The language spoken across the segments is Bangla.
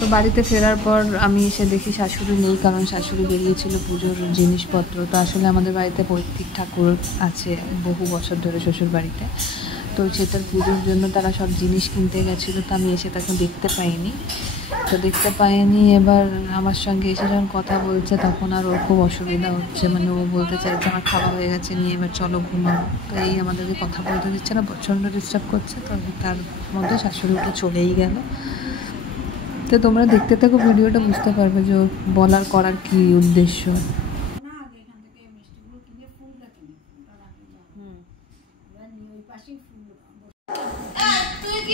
তো বাড়িতে ফেরার পর আমি এসে দেখি শাশুড়ি নেই, কারণ শাশুড়ি বেরিয়েছিল পুজোর জিনিসপত্র। তো আসলে আমাদের বাড়িতে পৈতৃক ঠাকুর আছে বহু বছর ধরে শ্বশুর বাড়িতে, তো সেটার পুজোর জন্য তারা সব জিনিস কিনতে গেছিলো। তো আমি এসে তাকে দেখতে পাইনি। এবার আমার সঙ্গে এসে যখন কথা বলছে তখন আর ওর খুব অসুবিধা হচ্ছে, মানে ও বলতে চাইছে আমার খাওয়া হয়ে গেছে, নিয়ে এবার চলো ঘুমাবো। তো এই আমাদেরকে কথা বলতে দিচ্ছে না, প্রচণ্ড ডিস্টার্ব করছে। তো তার মধ্যে শাশুড়ি উঠে চলেই গেল। তো তোমরা দেখতে থাকো ভিডিওটা, বুঝতে পারবে যে ওর বলার করার কি উদ্দেশ্য।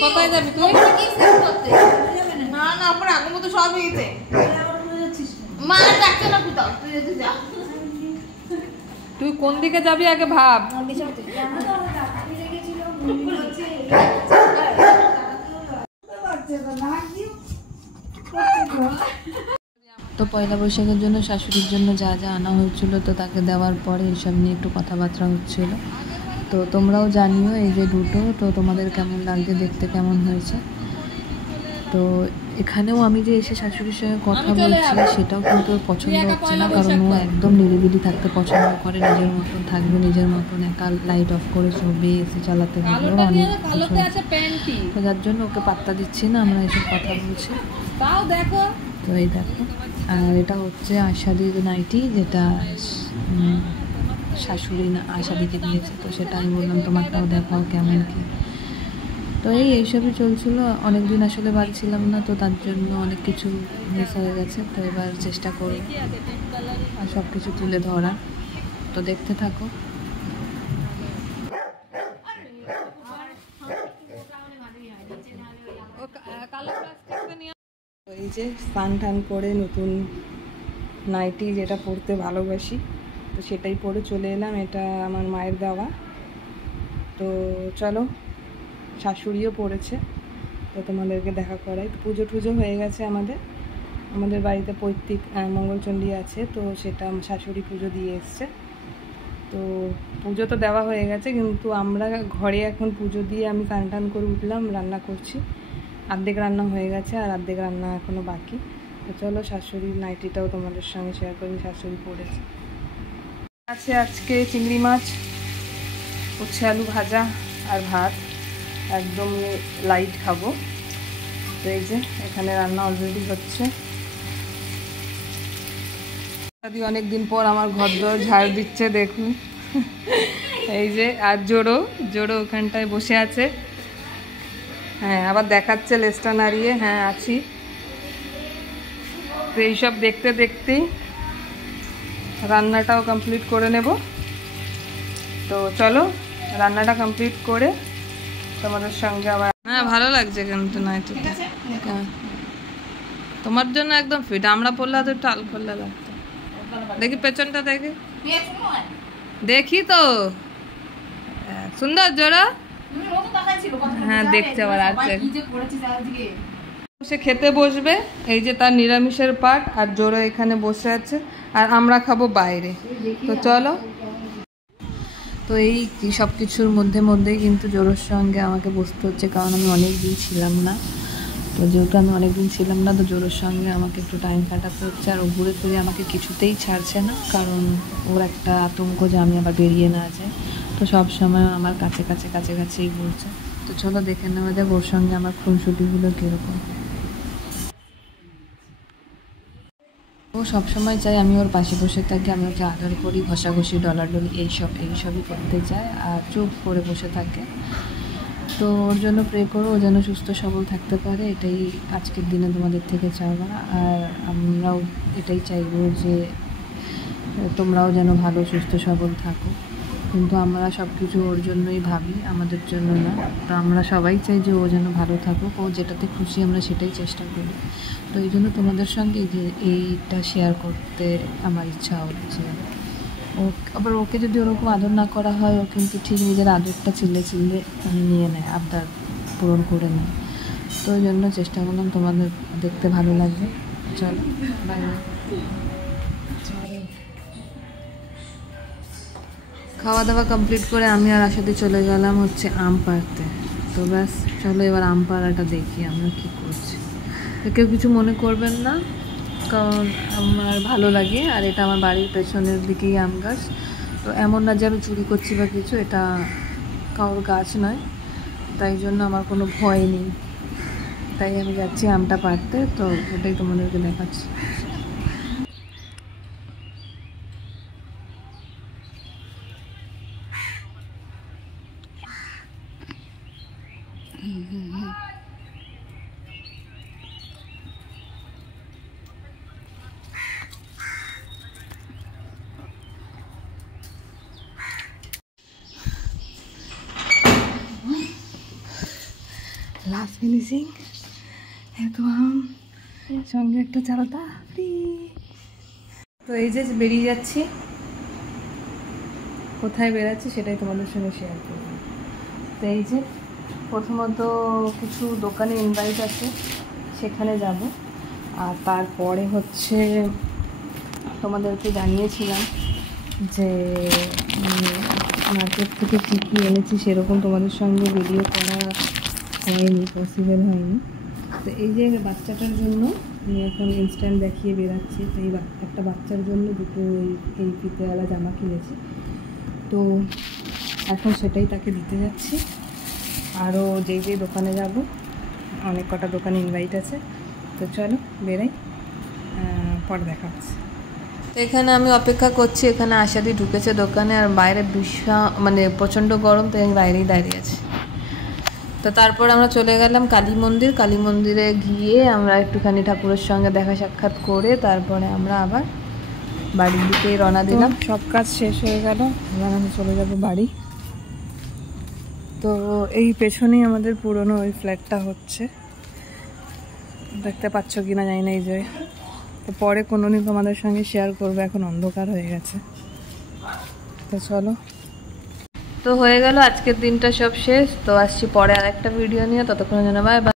কোথায় যাবি তুই? না না, আমার আগের মতো সব হয়েছে। মা ডাকছে না কোথাও, তুই যদি যা। তুই কোন দিকে যাবি আগে ভাব। তো পয়লা বৈশাখের জন্য শাশুড়ির জন্য যা যা আনা হয়েছিল, তো তাকে দেওয়ার পরে এইসব নিয়ে একটু কথাবার্তা হচ্ছিল। তো তোমরাও জানিও এই যে দুটো, তো তোমাদের কেমন লাগছে, দেখতে কেমন হয়েছে। তো এখানেও আমি যে এসে শাশুড়ির সঙ্গে কথা বলছি সেটাও কিন্তু পছন্দ হচ্ছে না, কারণ ও একদম নিরিবিলি থাকতে পছন্দ করে, নিজের মতন থাকবে, নিজের মতন একা লাইট অফ করে ছবি এসে চালাতে হবে অনেক কিছু। তো যার জন্য ওকে পাত্তা দিচ্ছি না, আমরা এসব কথা বলছি। তো এই দেখো, আর এটা হচ্ছে আশাদির নাইটি, যেটা শাশুড়ি না আশাদিকে দিয়েছে। তো সেটা আমি বললাম তোমারটাও দেখাও কেমন কি। তো এইসবই চলছিল। অনেক দিন আসলে বাড়ি ছিলাম না, তো তার জন্য অনেক কিছু মিস হয়ে গেছে। তো এবার চেষ্টা করব আর সব কিছু তুলে ধরা। তো দেখতে থাকো। এই যে স্নান টান করে নতুন নাইটি, যেটা পরতে ভালোবাসি, তো সেটাই পরে চলে এলাম। এটা আমার মায়ের দেওয়া। তো চলো, শাশুড়িও পড়েছে, তো তোমাদেরকে দেখা করাই। পুজো টুজো হয়ে গেছে আমাদের বাড়িতে পৈতৃক মঙ্গলচণ্ডী আছে, তো সেটা শাশুড়ি পুজো দিয়ে এসছে। তো পুজো তো দেওয়া হয়ে গেছে, কিন্তু আমরা ঘরে এখন পুজো দিয়ে আমি টান টান করে উঠলাম, রান্না করছি। অর্ধেক রান্না হয়ে গেছে আর অর্ধেক রান্না এখনও বাকি। তো চলো শাশুড়ির নাইটিটাও তোমাদের সঙ্গে শেয়ার করি। শাশুড়ি পড়েছে আছে আজকে চিংড়ি মাছ, উচ্ছে আলু ভাজা আর ভাত, একদম লাইট খাবো। তো এই যে এখানে রান্না অলরেডি হচ্ছে। অনেক দিন পর আমার ঘর দর ঝাড় দিচ্ছে, দেখুন। এই যে, আর জোড়ো ওখানটায় বসে আছে। হ্যাঁ, আবার দেখাচ্ছে লেজটা নাড়িয়ে। হ্যাঁ, আছি। তো এইসব দেখতে দেখতেই রান্নাটাও কমপ্লিট করে নেব। তো চলো রান্নাটা কমপ্লিট করে তোমাদের সঙ্গে আবার। হ্যাঁ, ভালো লাগছে কিন্তু নাইটিটা। তোমার জন্য একদম ফিট। আমরা পড়লে তো একটু আলফাল্লা লাগতো। দেখি পেছনটা দেখি তো সুন্দর জোড়া। হ্যাঁ, দেখতে আবার সে খেতে বসবে। এই যে তার নিরামিষের পাট, আর জোড়া এখানে বসে আছে, আর আমরা খাবো বাইরে। তো চলো। তো এই সব কিছুর মধ্যেই কিন্তু জোড়োর সঙ্গে আমাকে বসতে হচ্ছে, কারণ আমি অনেক দিন ছিলাম না। তো যেহেতু আমি অনেক দিন ছিলাম না, তো জোড়োর সঙ্গে আমাকে একটু টাইম কাটাতে হচ্ছে। আর ও ঘুরে ফিরে আমাকে কিছুতেই ছাড়ছে না, কারণ ওর একটা আতঙ্ক যে আমি আবার বেরিয়ে না যাই। তো সব সময় আমার কাছেই ঘুরছে। তো চলো দেখে নেওয়া যাক ওর সঙ্গে আমার খুনসুটিগুলো কীরকম। ও সবসময় চাই আমি ওর পাশে বসে থাকি, আমি ওকে আদর করি, ঘষাঘষি ডলাডলি এইসবই করতে চায়, আর চুপ করে বসে থাকে। তো ওর জন্য প্রে করো, ও যেন সুস্থ সবল থাকতে পারে, এটাই আজকের দিনে তোমাদের থেকে চাওয়া। আর আমরাও এটাই চাইবো যে তোমরাও যেন ভালো সুস্থ সবল থাকো। কিন্তু আমরা সব কিছু ওর জন্যই ভাবি, আমাদের জন্য না। তো আমরা সবাই চাই যে ও যেন ভালো থাকুক, ও যেটাতে খুশি আমরা সেটাই চেষ্টা করি। তো এই জন্য তোমাদের সঙ্গে যে এইটা শেয়ার করতে আমার ইচ্ছা হচ্ছে। আবার ওকে যদি ওরকম আদর না করা হয়, ও কিন্তু ঠিক নিজের আদরটা চিল্লে নিয়ে নেয়, আবদার পূরণ করে নেয়। তো ওই জন্য চেষ্টা করলাম তোমাদের দেখতে ভালো লাগবে। চলো, বাই বাই। খাওয়া দাওয়া কমপ্লিট করে আমি আর আশাতে চলে গেলাম হচ্ছে আম পাড়তে। তো ব্যাস চলো এবার আম পাড়াটা দেখি আমরা কী করছি। কেউ কিছু মনে করবেন না, কারণ আমার ভালো লাগে। আর এটা আমার বাড়ির পেছনের দিকেই আম গাছ, তো এমন না যে আমি চুরি করছি বা কিছু, এটা কারোর গাছ নয়, তাই জন্য আমার কোনো ভয় নেই। তাই আমি যাচ্ছি আমটা পাড়তে, তো ওটাই তোমাদেরকে দেখাচ্ছি। লাস্ট ফিনিশিং একদম, সঙ্গে একটা চালতা। তো এই যে বেরিয়ে যাচ্ছি, কোথায় বেরাচ্ছি সেটাই তোমাদের সঙ্গে শেয়ার করব। তো এই যে প্রথমত কিছু দোকানে ইনভাইট আছে, সেখানে যাব। আর তারপরে হচ্ছে তোমাদেরকে জানিয়েছিলাম যে মার্কেট থেকে কী কী এনেছি, সেরকম তোমাদের সঙ্গে ভিডিও করা হয়নি, পসিবল হয়নি। তো এই যে বাচ্চাটার জন্য আমি এখন ইনস্ট্যান্ট দেখিয়ে বেরাচ্ছি। তো এই একটা বাচ্চার জন্য দুটো এই ফিতেওয়ালা জামা কিনেছি, তো এখন সেটাই তাকে দিতে যাচ্ছি। আরও যেই দোকানে যাব, অনেক কটা দোকানে ইনভাইট আছে, তো চলো বেরাই, পরে দেখা হচ্ছে। তো এখানে আমি অপেক্ষা করছি, এখানে আশাদি ঢুকেছে দোকানে, আর বাইরে মানে প্রচণ্ড গরম, তো আমি বাইরেই দাঁড়িয়ে আছি। তো তারপর আমরা চলে গেলাম কালী মন্দিরে গিয়ে আমরা একটুখানি ঠাকুরের সঙ্গে দেখা সাক্ষাৎ করে তারপরে আমরা আবার বাড়ির দিকেই রওনা দিলাম। সব কাজ শেষ হয়ে গেল, এবার আমি চলে যাব বাড়ি। তো এই পেছনেই আমাদের পুরনো ওই ফ্ল্যাটটা হচ্ছে, দেখতে পাচ্ছ কিনা জানি না। এই যে তো পরে কোনোদিন তোমাদের সঙ্গে শেয়ার করবো, এখন অন্ধকার হয়ে গেছে। তো চলো, তো হয়ে গেল আজকের দিনটা সব শেষ। তো আসছি পরে আর একটা ভিডিও নিয়ে, ততক্ষণের জন্য বাই বাই।